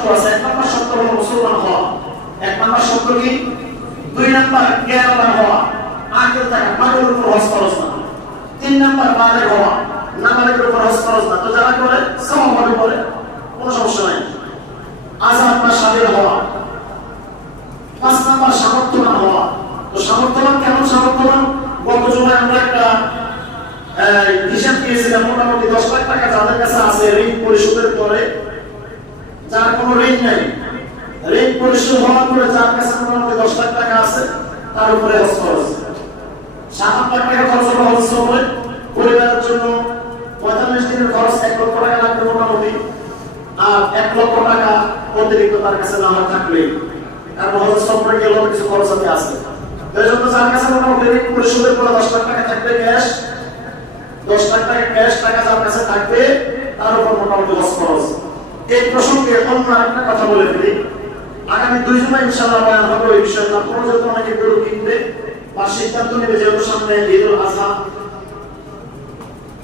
শর্ত আছে। 1 নম্বর শর্ত হলো মুসলমান হওয়া। 1 নম্বর শর্ত কি? 2 নম্বর জ্ঞানবান হওয়া, আকল থাকা, মায়ের উপর হজ ফরজ না। 3 নম্বর বালেগ হওয়া, নাবালেগের উপর হজ ফরজ না। তো যারা করে সমভাবে করে কোনো সমস্যা নাই। আজাদ বা স্বাধীন হওয়া। 5 নম্বর সামর্থ্যবান হওয়া। তো সামর্থ্যবান কেমন সামর্থ্যবান? গত জুমায় আমরা একটা হিসাব দিয়েছিলাম, মোটামুটি 10 লাখ টাকা যাদের কাছে আছে ঋণ পরিশোধের পরে, যার কোনো ঋণ নেই, ঋণ পরিশোধ হওয়ার পরে যার কাছে মোটামুটি 10 লাখ টাকা আছে তার উপরে হজ ফরজ। 7 লাখ টাকা খরচ হবে হজ সফরে। পরিবারের জন্য 45 দিনের খরচ 1 লক্ষ টাকা লাগবে মোটামুটি। আর 1 লক্ষ টাকা অতিরিক্ত তার কাছে না থাকলে, কারণ হজ সফরে গেলে কিছু খরচ আছে। এই জন্য যার কাছে মোটামুটি ঋণ পরিশোধের পরে 10 লাখ টাকা থাকবে ক্যাশ, 10 লাখ টাকা ক্যাশ টাকা যার কাছে থাকবে তার উপর মোটামুটি হজ ফরজ। এই প্রসঙ্গে অন্য আরেকটা কথা বলে ফেলি। আগামী 2 জুলাই ইনশাআল্লাহ বয়ান হবে এই বিষয়ে। আপনারা যত অনেকে গরু কিনবে বা সিদ্ধান্ত নেবে, যেহেতু সামনে ঈদুল আযহা,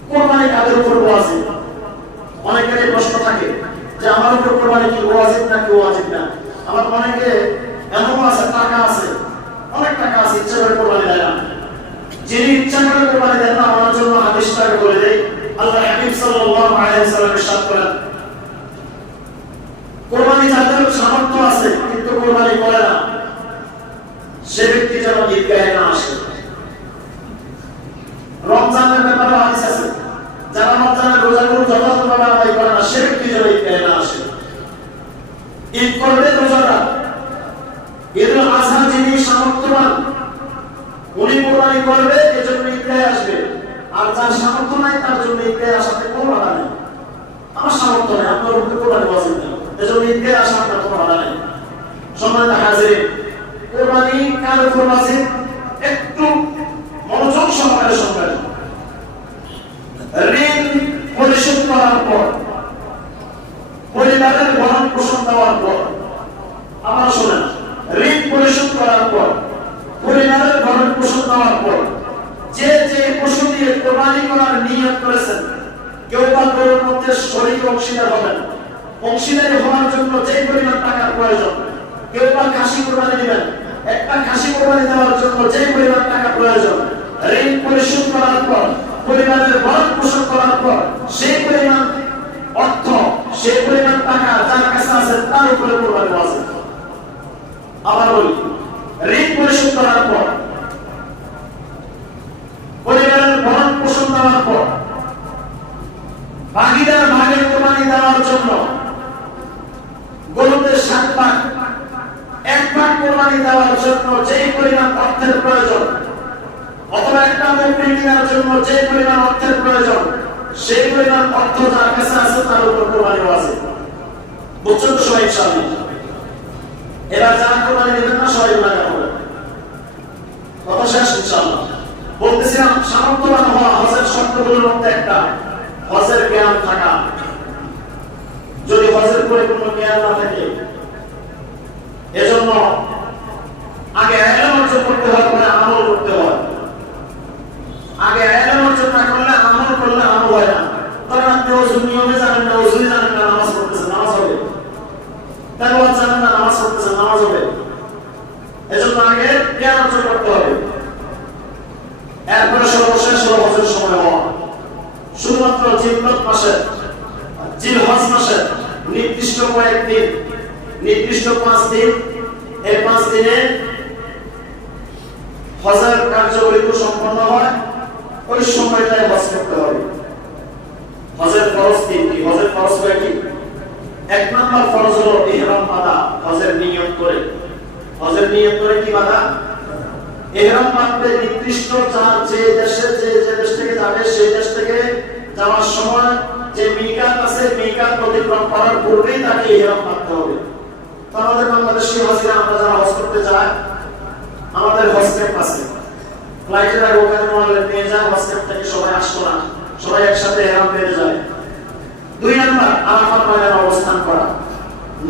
কোরবানি কাদের উপর ওয়াজিব? অনেকের এই প্রশ্ন থাকে যে আমার উপর কোরবানি কি ওয়াজিব নাকি ওয়াজিব না। আমার অনেকে এমন আছে, টাকা আছে, অনেক টাকা আছে, ইচ্ছা করে কোরবানি দেয় না। যিনি ইচ্ছা করে কোরবানি দেন না, আমার জন্য হাদিসটা বলে দেই। আল্লাহ হাবিব সাল্লাল্লাহু আলাইহি ওয়াসাল্লাম ইরশাদ করেন, কোরবানি যাদের সামর্থ্য আছে কিন্তু কোরবানি করে না, সে ব্যক্তি যেন ঈদগাহে না আসে। রমজানের ব্যাপারে হাদিস আছে, যারা রমজানের রোজাগুলো যথাযথভাবে আদায় করে না, সে ব্যক্তি যেন ঈদগাহে না আসে। ঈদ করবে রোজাদার, ঈদুল আযহা যিনি সামর্থ্যবান উনি কোরবানি করবে, এজন্য ঈদগাহে আসবে। আর যার সামর্থ্য নাই তার জন্য ঈদগাহে আসাতে কোনো বাধা নেই। আমার সামর্থ্য নেই, আপনার উপরে কোরবানি ওয়াজিব নেই, এজন্য ঈদগাহে আসা আপনার কোনো বাধা নেই। সম্মানিত হাজিরিন, কোরবানি কার উপর ওয়াজিব? একটু মনোযোগ সহকারে শুনবেন। ঋণ পরিশোধ করার পর, পরিবারের ভরণ পোষণ দেওয়ার পর, আবার শোনেন, ঋণ পরিশোধ করার পর, পরিবারের ভরণ পোষণ দেওয়ার পর, যে যে পশু দিয়ে কোরবানি করার নিয়ত করেছেন, কেউ বা গরুর মধ্যে শরীক অংশীদার হবেন, অংশীদারি হওয়ার জন্য যে পরিমাণ টাকার প্রয়োজন, কেউ বা খাসি কোরবানি দিবেন, একটা খাসি কোরবানি দেওয়ার জন্য যে পরিমাণ টাকা প্রয়োজন, ঋণ পরিশোধ করার পর, পরিবারের ভরণ পোষণ করার পর, সেই পরিমাণ অর্থ, সেই পরিমাণ টাকা যার কাছে আছে তার উপরে কোরবানি ওয়াজিব। আবার বলি, ঋণ পরিশোধ করার পর, পরিবারের ভরণ পোষণ দেওয়ার পর, ভাগিদার ভাগে কোরবানি দেওয়ার জন্য গরুতে 7 ভাগ, 1 ভাগ কোরবানি দেওয়ার জন্য যে পরিমাণ অর্থের প্রয়োজন, অথবা একটা বকরি কেনার জন্য যে পরিমাণ অর্থের প্রয়োজন, সেই পরিমাণ অর্থ যার কাছে আছে তার উপর কোরবানি ওয়াজিব। বুঝছেন তো সবাই? ইনশাআল্লাহ এবার যারা কোরবানি দেবেন না সবাই লাগা হবে। কথা শেষ ইনশাআল্লাহ। বলতেছিলাম সামর্থ্যবান হওয়া হজের শর্তগুলোর মধ্যে একটা, হজের জ্ঞান থাকা। যদি হজের পরে কোনো জ্ঞান না থাকে, এজন্য আগে ইলম অর্জন করতে হয়, পরে আমল করতে হয়। আগে ইলম অর্জন না করলে আমল করলে আমল হয় না। ধরেন আপনি ওযুর নিয়মে জানেন না, ওযুই জানেন না, নামাজ পড়তেছেন, নামাজ হবে। তেলাওয়াত জানেন না, নামাজ পড়তেছেন, নামাজ হবে। এজন্য আগে জ্ঞান অর্জন করতে হবে। এরপরে সর্বশেষ হলো হজের সময় হওয়া। শুধুমাত্র জিলহজ মাসের নির্দিষ্ট কয়েকদিন, নির্দিষ্ট 5 দিন, এই 5 দিনে হজের কার্যক্রম সম্পন্ন হয়। ওই সময়টায় হজ করতে হবে। হজের ফরজ তিনটি। হজের ফরজ কয়টি? 1 নম্বর ফরজ হলো ইহরাম বাঁধা, হজের নিয়ত করে। হজের নিয়ত করে কি বাঁধা? ইহরাম বাঁধতে নির্দিষ্ট যে দেশ থেকে যাবে, সেই দেশ থেকে যাওয়ার সময় যে মিকাত আছে, মিকাত অতিক্রম করার পূর্বেই তাকে ইহরাম বাঁধতে হবে। তো আমাদের বাংলাদেশি হাজিরা আমরা যারা হজ করতে যাই, আমাদের হজ ক্যাম্প আছে, ফ্লাইটের আগে ওখানে নিয়ে যায়, হজ ক্যাম্প থেকে সবাই আসতো না, সবাই একসাথে ইহরাম পেতে যায়। 2 নম্বর আরাফাত ময়দানে অবস্থান করা।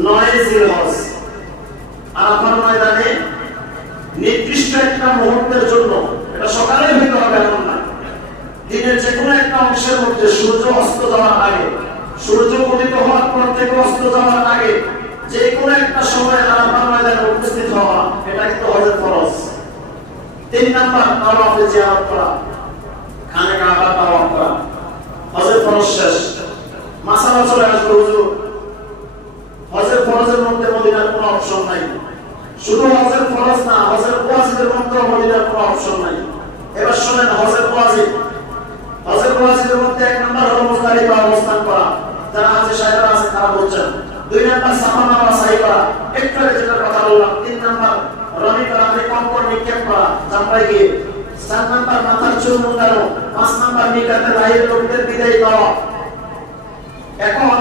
9 জিলহজ আরাফাত ময়দানে নির্দিষ্ট একটা মুহূর্তের জন্য, এটা সকালে হইতে হবে এমন না, দিনের যে কোনো একটা অংশের মধ্যে সূর্য অস্ত যাওয়ার আগে, সূর্য উদিত হওয়ার পর থেকে অস্ত যাওয়ার আগে যে কোনো একটা সময় আরাফার ময়দানে উপস্থিত হওয়া, এটা কিন্তু হজের ফরজ। 3 নাম্বার তাওয়াফে জিয়ারত করা, খানে কাবা তাওয়াফ করা, হজের ফরজ শেষ। মাসালা চলে আসবে, হুজুর হজের ফরজের মধ্যে মদিনার কোনো অপশন নাই। শুধু হজের ফরজ না, হজের ওয়াজিবের মধ্যে মদিনার কোনো অপশন নাই। এবার শুনেন হজের ওয়াজিব। হজের ওয়াজিবের মধ্যে 1 নাম্বার হলো মুজদালিফা অবস্থান করা, যারা হাজী সাহেবরা আছে তারা বলছেন। 2 নাম্বার সাফা মারওয়া সাই করা, একটু আগে যেটা কথা বললাম। 3 নাম্বার রমি করা, মানে কঙ্কর নিক্ষেপ করা জামরায় গিয়ে। 4 নাম্বার মাথার চুল মুন্ডানো। 5 নাম্বার মিকাতে বাইরের লোকদের বিদায় দেওয়া। এখন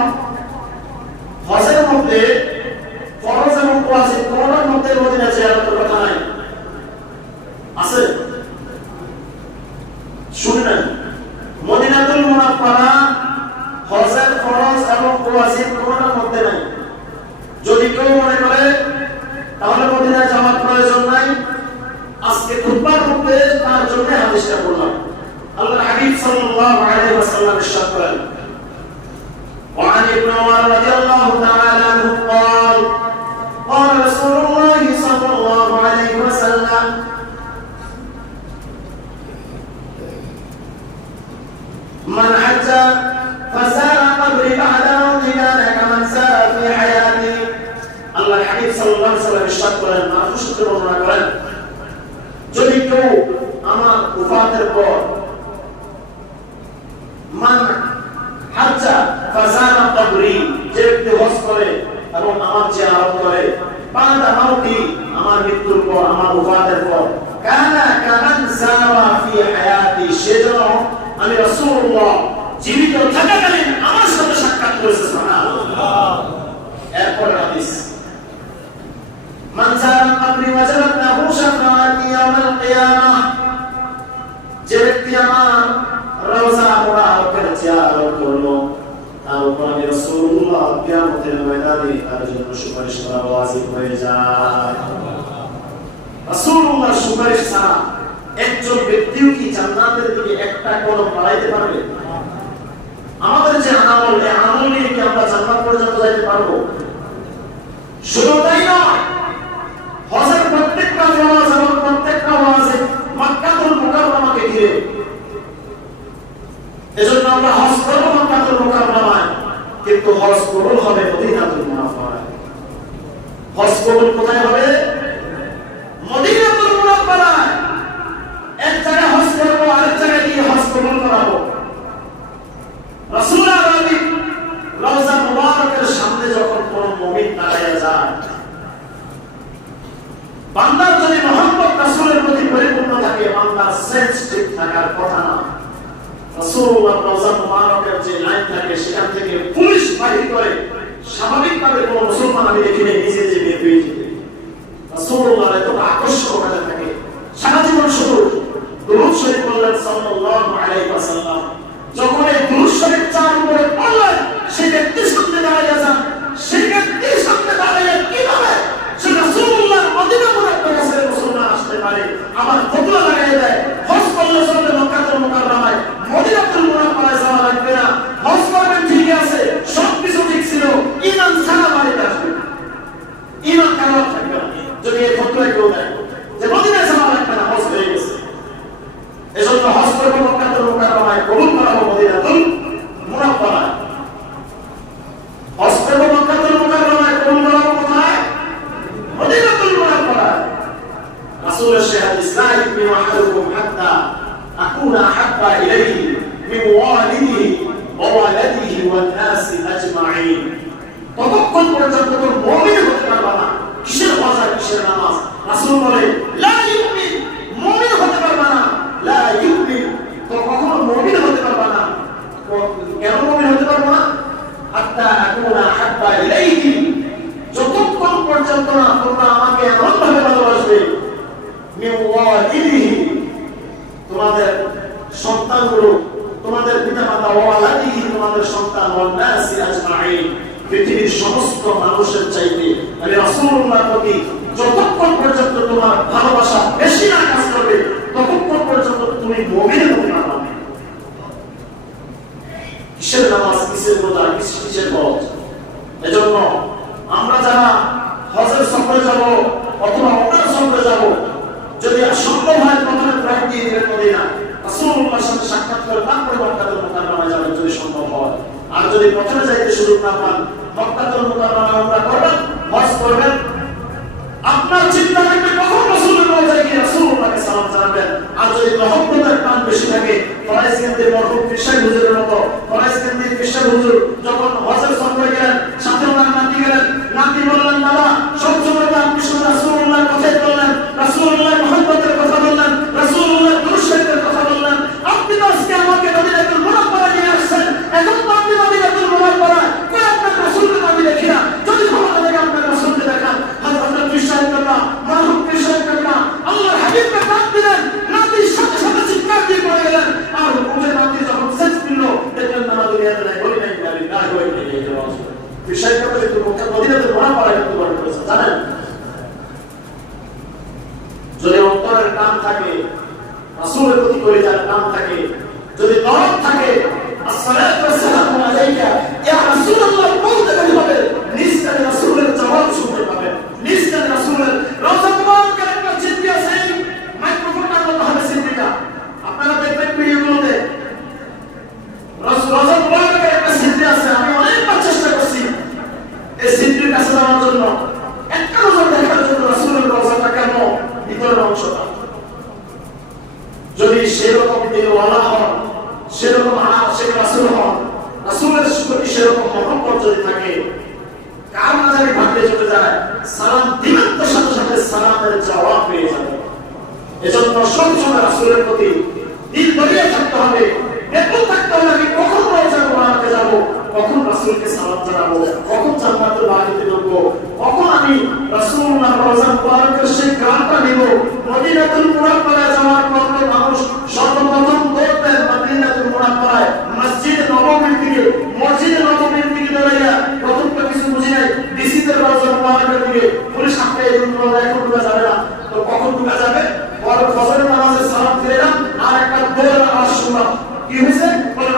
হজের মধ্যে ফরজ এবং ওয়াজিব কোনটার মধ্যে মদিনা জিয়ারতের কথা নাই, আছে? শুনেন, মদিনাতুল মুনাফফারা হজের ফরজ এবং ওয়াজিব কোনটার মধ্যে নাই। যদি কেউ মনে করে তাহলে মদিনা যাওয়ার প্রয়োজন নাই, আজকে খুতবার মধ্যে তার জন্য হাদিসটা বললাম। আল্লাহর হাবিব সাল্লাল্লাহু আলাইহি ওয়াসাল্লাম ইরশাদ করেন, وعن ابن عمر رضي الله تعالى عنه قال قال رسول الله صلى الله عليه وسلم من حج فسار قبري بعد موتي كان كمن سار في حياتي। আল্লাহর হাবিব সাল্লাল্লাহু আলাইহি ওয়াসাল্লাম ইরশাদ করেন, মারফু সূত্রে বর্ণনা করেন, যদি কেউ আমার ওফাতের পর মান হাজ্জা ফাজারা কবরি, যে ব্যক্তি হজ করে এবং আমার জিয়ারত করে, বাদা মাউতি, আমার মৃত্যুর পর, আমার ওফাতের পর, কানা কামান সারা ফি হায়াতি, সেজন্য আমি রাসূলুল্লাহ জীবিত থাকাকালীন আমার সাথে সাক্ষাৎ করেছে। সুবহানাল্লাহ। এরপর হাদিস, মান সারা কবরি ওয়াজাবাত লাহু শাফাআতি ইয়াউমাল কিয়ামাহ, যে ব্যক্তি আমার রওজা মুবারকের জিয়ারত করলো, তার উপর আমি রাসূলুল্লাহ কিয়ামতের ময়দানে তার জন্য সুপারিশ করা ওয়াজিব হয়ে যায়। রাসূলুল্লাহর সুপারিশ ছাড়া একজন ব্যক্তিও কি জান্নাতের দিকে একটা কদম বাড়াইতে পারবে? আমাদের যে আমল, এই আমল নিয়ে কি আমরা জান্নাত পর্যন্ত যাইতে পারবো? শুধু তাই নয়, হজের প্রত্যেকটা ফরজ এবং প্রত্যেকটা ওয়াজিব মক্কাতুল মুকাররমাকে ঘিরে। এজন্য আমরা হজ করব মক্কাতুল মুকাররমায়, কিন্তু হজ কবুল হবে মদিনাতুল মুনাফফারায়। হজ কবুল কোথায় হবে? মদিনাতুল মুনাফফারায়। এক জায়গায় হজ করব, আরেক জায়গায় গিয়ে হজ কবুল করাবো। রাসূলুল্লাহ রওজা মুবারকের সামনে যখন কোন মুমিন দাঁড়িয়ে যায়, বান্দার যদি মহব্বত রাসূলের প্রতি পরিপূর্ণ থাকে, বান্দার সেন্সিটিভ থাকার কথা না। রাসূলুল্লাহ রওজা মুবারকের যে লাইন থাকে, সেখান থেকে পুলিশ বাহির করে স্বাভাবিকভাবে কোন মুসলমান আমি দেখিনি নিজে যে বের হয়ে যেতে। রাসূলুল্লাহ এত আকর্ষণ ওখানে থাকে, সারা জীবন শুধু দুরূদ শরীফ বললেন সাল্লাল্লাহু আলাইহি ওয়াসাল্লাম। যখন এই দুরূদ শরীফ চার উপরে পড়লেন, সেই ব্যক্তির সামনে দাঁড়িয়ে যান, সেই ব্যক্তির সামনে দাঁড়িয়ে কিভাবে সে রাসূলুল্লাহর মদিনা মুনাফফারা ছেড়ে মুসলমান আসতে পারে, আমার ফতোয়া লাগিয়ে দেয়। হজ করলে চলবে মক্কাতুল মুকাররমায়, মদিনাতুল মুনাফফারায় যাওয়া লাগবে না। হজ করবেন ঠিক আছে, সবকিছু ঠিক ছিল, ঈমান ছাড়া বাড়িতে আসবে, ঈমান কারণ থাকবে না। যদি এই ফতোয়া কেউ দেয় যে মদিনায় যাওয়া লাগবে না, হজ হয়ে গেছে। এজন্য হজ করবো মক্কাতুল মুকাররমায়, কবুল করাবো মদিনাতুল মুনাফফারায়। হজ করবো মক্কাতুল মুকাররমায়, কবুল করাবো কোথায়? মদিনাতুল মুনাফফারায়। রাসূলের সেই হাদিস, লা ইউমিনু আহাদুকুম হাত্তা আকুনা আহাব্বা ইলাইহি মিন ওয়ালিদিহি ওয়া ওয়ালাদিহি ওয়ান নাসি আজমাইন। ততক্ষণ পর্যন্ত তোর মুমিন হতে পারবা না। কিসের ওয়াজ আর কিসের নামাজ? রাসূল বলে, লা ইউমিন, মুমিন হতে পারবা না। লা ইউমিন, তো কখনো মুমিন হতে পারবা না। কেন মুমিন হতে পারবা না? হাত্তা আকুনা আহাব্বা ইলাইহি, যতক্ষণ পর্যন্ত না তোমরা আমাকে এমন ভাবে ভালোবাসবে, মিন ওয়ালিদিহি, তোমাদের সন্তানগুলো, তোমাদের পিতামাতা, ওয়ালাদিহি, তোমাদের সন্তান, ওয়ান নাসি আজমাইন, পৃথিবীর সমস্ত মানুষের চাইতে আমি রাসূলুল্লাহর প্রতি যতক্ষণ পর্যন্ত তোমার ভালোবাসা বেশি না কাজ করবে, ততক্ষণ পর্যন্ত তুমি মুমিন হতে পারবে না। কিসের নামাজ, কিসের রোজা, কিসের হজ? এজন্য আমরা যারা হজের সফরে যাব অথবা ওমরার সফরে যাব, যদি সম্ভব হয় প্রথমে প্রায় দিয়ে দিবেন মদিনা, রাসূলুল্লাহর সাথে সাক্ষাৎ করে তারপরে মক্কাতুল মুকাররমায় যাবেন যদি সম্ভব হয়। আর যদি প্রথমে যাইতে সুযোগ না পান, মক্কাতুল মুকাররমায় উমরা করবেন, হজ করবেন, আপনার চিন্তা থাকবে কখন রাসূলের রওজায় গিয়ে রাসূলুল্লাহকে সালাম জানাবেন। আর যদি মহব্বতের টান বেশি থাকে, ফরাইজগঞ্জের মরহুম কৃষ্ণ হুজুরের মতো, ফরাইজগঞ্জের কৃষ্ণ হুজুর যখন হজের সফরে গেলেন, সাথে ওনার নাতি গেলেন, নাতি বললেন বাবা সবসময় তো আপনি শুধু রাসূলুল্লাহর কথাই বললেন, রাসূলুল্লাহর মহব্বতের কথা বললেন, রাসূলুল্লাহর দুরূদ শরীফের কথা বললেন, আপনি তো আজকে আমাকে মদিনাতুল মুনাওয়ারায় নিয়ে আসছেন, এখন তো আপনি মদিনাতুল মুনাওয়ারায় কই আপনার রাসূলকে আমি দেখি না, যদি ভালো লাগে আপনার রাসূলকে দেখান। হযরত কৃষ্ণ করবা মরহুম কৃষ্ণ করবা আল্লাহর হাবিবকে ডাক দিলেন, নাতির সাথে সাথে চিৎকার দিয়ে পড়ে গেলেন। আর ওই নাতি যখন সেন্স পেল দেখলেন না দুনিয়াতে নাই, বলি নাই গালি হয়ে গেল। বিষয় কথা একটু মদিনাতুল মুনাওয়ারায় একটু বড় করেছে জানেন। যদি অন্তরের টান থাকে, রাসূলের প্রতি কলিজার টান থাকে, যদি দরদ থাকে, আসসালাতু ওয়াসসালামু আলাইকা ইয়া রাসূলুল্লাহ বলতে গেলে হবে, নিশ্চয় রাসূলের জবাব শুনতে পাবেন, নিশ্চয় রাসূলের রওজা মুবারকের একটা চিত্র আছে, মাইক্রোফোনটা বলতে হবে চিত্রটা আপনারা দেখবেন ভিডিওগুলোতে, রওজা মুবারকের একটা চিত্র আছে। আমি অনেকবার চেষ্টা করছি এই চিত্রের কাছে যাওয়ার জন্য, একটা নজর দেখার জন্য রাসূলের রওজাটা কেমন ভিতরের অংশটা। যদি সেরকম দিলওয়ালা হন, সেরকম আশিক রাসূল হন, রাসূলের প্রতি সেরকম মহব্বত যদি থাকে, কার মাঝারি ভাগ্যে চলে যায়, সালাম দিবেন তো সাথে সাথে সালামের জবাব পেয়ে যাবে। এজন্য সবসময় রাসূলের প্রতি দিল ভরিয়ে থাকতে হবে, ব্যাকুল থাকতে হবে। আমি কখন রওজা মুবারকে যাব, কখন রাসূলকে সালাম জানাবো, কখন জান্নাতুল বাকিতে ঢুকবো, কখন আমি রাসূলুল্লাহর রওজা মুবারকের সেই গ্রামটা নিব। মদিনাতুল মুনাওয়ারায় যাওয়ার পর মানুষ সর্বপ্রথম দৌড়বেন মদিনাতুল মুনাওয়ারায় মসজিদ নববীর দিকে, মসজিদ নববীর দিকে দৌড়াইয়া প্রথম তো কিছু বুঝি নাই, ডিসিদের রওজা মুবারকের দিকে পুলিশ হাঁটতে এখন ঢুকা যাবে না, তো কখন ঢুকা যাবে? পরে ফজরের নামাজের সালাম ফিরলাম, আর একটা দৌড়ের আওয়াজ শুনলাম, কি হয়েছে? বলে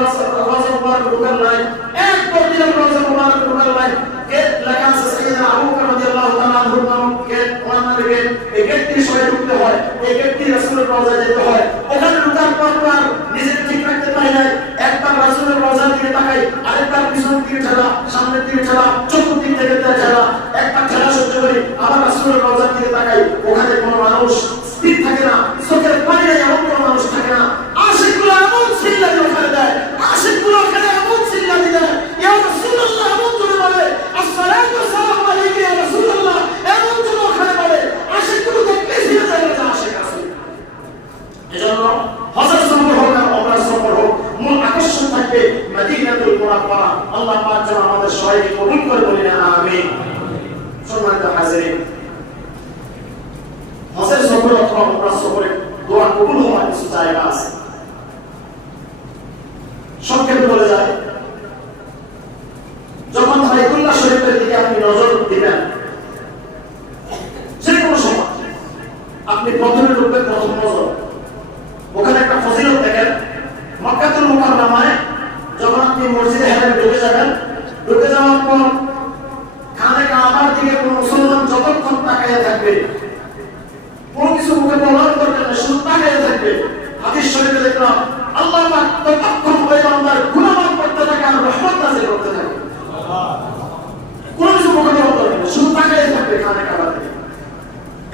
রওজা মুবারক ঢুকার নাই, এক দিলাম রওজা মুবারক ঢুকার নাই, গেট লেখা আছে সাইয়েদনা আবু বকর রাদিয়াল্লাহু তাআলা আনহু নাম গেট, ওনার নামে গেট, এই গেট দিয়ে সবাই ঢুকতে হয়, এই গেট দিয়ে রাসূলের রওজায় যেতে হয়। ওখানে ঢোকার পর আর নিজেকে ঠিক রাখতে পারি নাই, একবার রাসূলের রওজার দিকে তাকাই, আরেকবার পিছনের দিকে ঠেলা, সামনের দিকে ঠেলা, চতুর্দিক থেকে ঠেলা, একটা ঠেলা সহ্য করি, আবার রাসূলের রওজার দিকে তাকাই, ওখানে কোনো মানুষ স্থির থাকে না, চোখের পানি নাই এমন কোনো মানুষ থাকে না। আশিকগুলো এমন চিল্লা দিয়ে ওখানে দেয়, আশিকগুলো ওখানে এমন চিল্লা দিয়ে দেয়, ইয়া রাসূলুল্লাহ এমন জোরে বলে, আসসালাতু ওয়াসসালামু আলাইকা ইয়া রাসূলুল্লাহ এমন জোরে ওখানে বলে, আশিকগুলো দেখলেই ছিঁড়ে যায় যে আশিক আছে। এজন্য হজের সফর হোক আর ওমরার সফর হোক, মূল আকর্ষণ থাকবে মদিনাতুল মুনাওয়ারা। আল্লাহ পাক যেন আমাদের সবাইকে কবুল করে, বলি না আমিন। সম্মানিত হাজিরিন, হজের সফর অথবা ওমরার সফরে দোয়া কবুল হওয়ার কিছু জায়গা আছে। সংক্ষেপে বলে যায়, যখন বাইতুল্লাহ শরীফের দিকে আপনি নজর দিবেন, যে কোনো সময় আপনি প্রথমে ঢুকবেন, প্রথম নজর ওখানে একটা ফজিলত দেখেন। মক্কাতুল মুকাররমায় যখন আপনি মসজিদে হারামে ঢুকে যাবেন, ঢুকে যাওয়ার পর খানে কাবার দিকে কোন মুসলমান যতক্ষণ তাকাইয়া থাকবে, কোনো কিছু মুখে বলার দরকার নেই, শুধু তাকাইয়া থাকবে। হাদিস শরীফে দেখলাম আল্লাহ পাক ততক্ষণ ওই বান্দার গুনাহ মাফ করতে থাকে আর রহমত নাযিল করতে থাকে। কোনো কিছু মুখে বলার দরকার নেই, শুধু তাকাইয়া থাকবে খানে কাবার দিকে।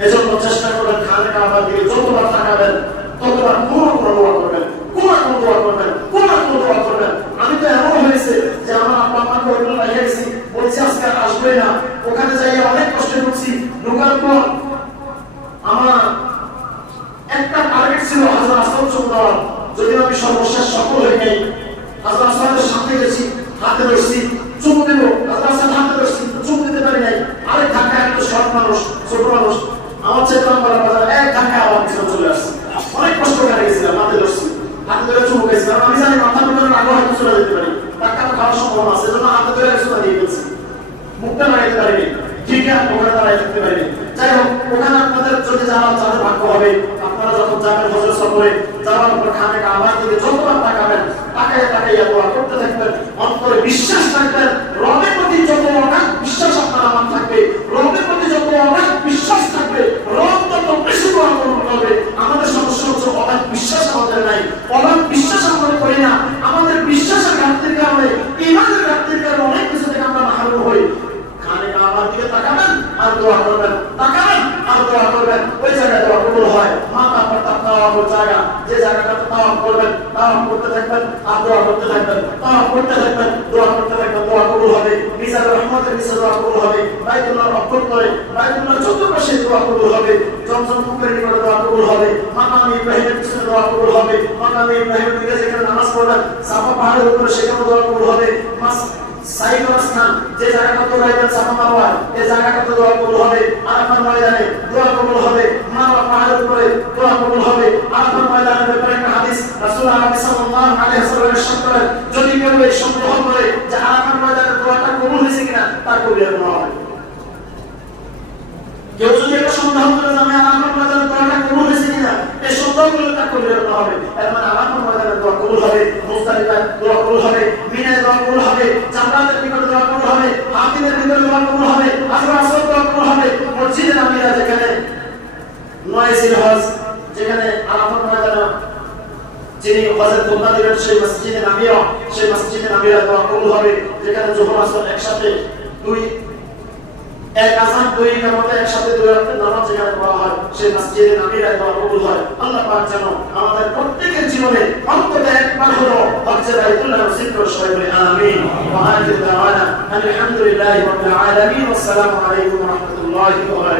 এজন্য চেষ্টা করবেন খানে কাবার দিকে যতবার তাকাবেন ততবার কোনো দোয়া করবেন, কোনো দোয়া করবেন, কোনো দোয়া করবেন। আমি তো এমন হয়েছে যে আমার আব্বা আমাকে ওইগুলো লাগিয়ে গেছি, বলছি আজকে আসবে না, ওখানে যাইয়া অনেক কষ্টে ঢুকছি। ঢোকার পর আমার একটা টার্গেট ছিল হাজার আসলাম চোখ দেওয়ার, যদি আমি সর্বশেষ সফল হয়ে যাই। হাজার আসলামের সামনে গেছি, হাতে ধরছি, চুমু দেব, হাজার আসলাম হাতে ধরছি, চুমু দিতে পারি নাই। আরেক ধাক্কা একটা সৎ মানুষ, ছোট মানুষ আমার চেতনা করার কথা, এক ধাক্কা আমার পিছনে চলে আসছে। অনেক কষ্ট করে গেছিলাম, হাতে ধরছি, হাতে ধরে চুমু গেছিলাম। আমি জানি মাথার ভিতরে আগে হয়তো চলে যেতে পারি, ধাক্কা তো খাওয়ার সম্ভাবনা আছে, এজন্য হাতে ধরে চলে দিয়ে ফেলছি, মুখটা নাড়াইতে পারিনি, ঠিক আছে ওখানে দাঁড়াই থাকতে পারিনি। যাই হোক, ওখানে আপনাদের যদি যাদের ভাগ্য হবে, আপনারা যখন যাবেন হজের সফরে, যাওয়ার পর খানে কাবার দিকে যতবার তাকাবেন, তাকাইয়া দোয়া করতে থাকবেন, অন্তরে বিশ্বাস রাখবেন, রবের প্রতি যত বিশ্বাস আপনারা থাকবেন, দোয়া করতে থাকবেন, দোয়া কবুল হবে। মিজানুর রহমতের নিচে দোয়া কবুল হবে। বাইতুল্লাহর অভ্যন্তরে, বাইতুল্লাহর চতুর্পাশে দোয়া কবুল হবে। জমজম পুকুরের নিকটে দোয়া কবুল হবে। মাকাম ইব্রাহিমের পিছনে দোয়া কবুল হবে। মাকাম ইব্রাহিমের দিকে যেখানে নামাজ পড়বেন, সাফা পাহাড়ের উপরে সেখানে দোয়া কবুল হবে। সাইদুল আসমান যে জায়গাটা তো রাইবেন সাফা মারওয়া, এই জায়গাটাতে দোয়া কবুল হবে। আরাফার ময়দানে দোয়া কবুল হবে। মারওয়া পাহাড়ের উপরে দোয়া কবুল হবে। আরাফার ময়দানের ব্যাপারে একটা হাদিস রাসূলুল্লাহ সাল্লাল্লাহু আলাইহি ওয়াসাল্লাম ইরশাদ করেন, যদি কেউ এই সন্দেহ করে যে আরাফার ময়দানের দোয়াটা কবুল হয়েছে কিনা, তার কবুল হবে। কেউ যদি একটা সন্দেহ করে যে আমি আরাফার ময়দানের দোয়াটা কবুল হয়েছে কিনা, এই সন্দেহ করলে তার কবুল হবে। এর মানে আরাফার ময়দানের দোয়া কবুল হবে, মুজদালিফার দোয়া কবুল হবে, মিনায় দোয়া কবুল হবে, জামরাতের নিকটে দোয়া কবুল হবে, হাতিমের নিকটে দোয়া কবুল হবে, হাজরা আসওয়াদ দোয়া কবুল হবে। মসজিদে নববীরা যেখানে 9 জিলহজ, যেখানে আরাফাত ময়দানে যিনি হযরত খুতবা দিবেন, সেই মসজিদে নববীরা, সেই মসজিদে নববীরা দোয়া কবুল হবে। যেখানে যোহর আসর একসাথে এক আযান দুই ইকামতে একসাথে দুই রাকাত নামাজ যেখানে পড়া হয়, সেই মসজিদে নববীরা দোয়া কবুল হয়। আল্লাহ পাক যেন আমাদের প্রত্যেকের জীবনে অন্তত একবার হলো হজ্জে বাইতুল্লাহ নসিব করে, সবাই বলি আমিন। ওয়া আখিরু দাওয়ানা আলহামদুলিল্লাহি রাব্বিল আলামিন। আসসালামু আলাইকুম ওয়া রাহমাতুল্লাহি ওয়া বারাকাতুহু।